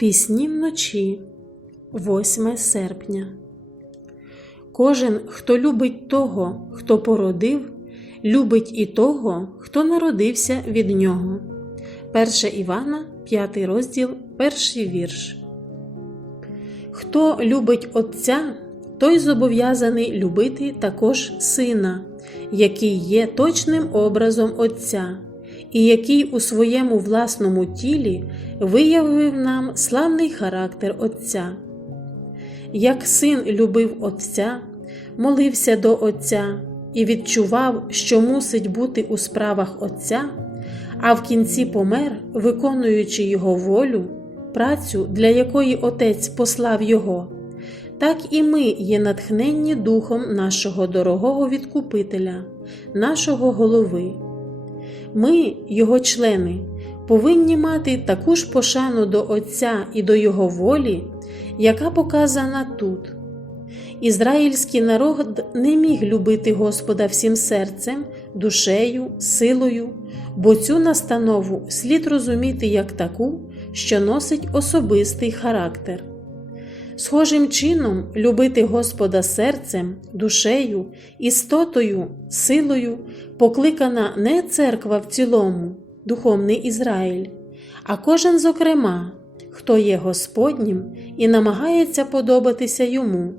Пісні вночі, 8 серпня. Кожен, хто любить того, хто породив, любить і того, хто народився від нього. 1 Івана, 5 розділ, 1 вірш. Хто любить Отця, той зобов'язаний любити також Сина, який є точним образом Отця, і який у своєму власному тілі виявив нам славний характер Отця. Як син любив Отця, молився до Отця і відчував, що мусить бути у справах Отця, а в кінці помер, виконуючи Його волю, працю, для якої Отець послав Його, так і ми є натхненні духом нашого дорогого Відкупителя, нашого голови. Ми, його члени, повинні мати таку ж пошану до Отця і до Його волі, яка показана тут. Ізраїльський народ не міг любити Господа всім серцем, душею, силою, бо цю настанову слід розуміти як таку, що носить особистий характер. Схожим чином любити Господа серцем, душею, істотою, силою покликана не церква в цілому, духовний Ізраїль, а кожен зокрема, хто є Господнім і намагається подобатися йому,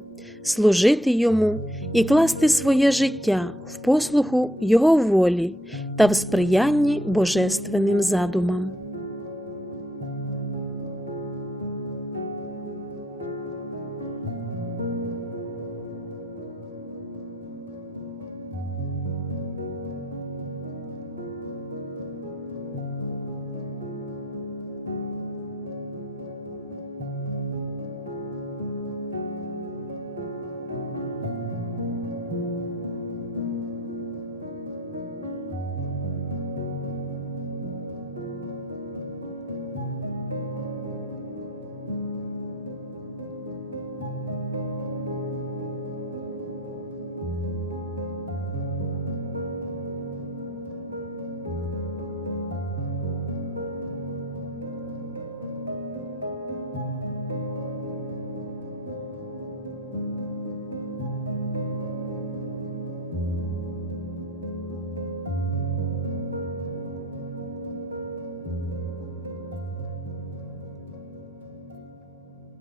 служити йому і класти своє життя в послуху Його волі та в сприянні божественним задумам.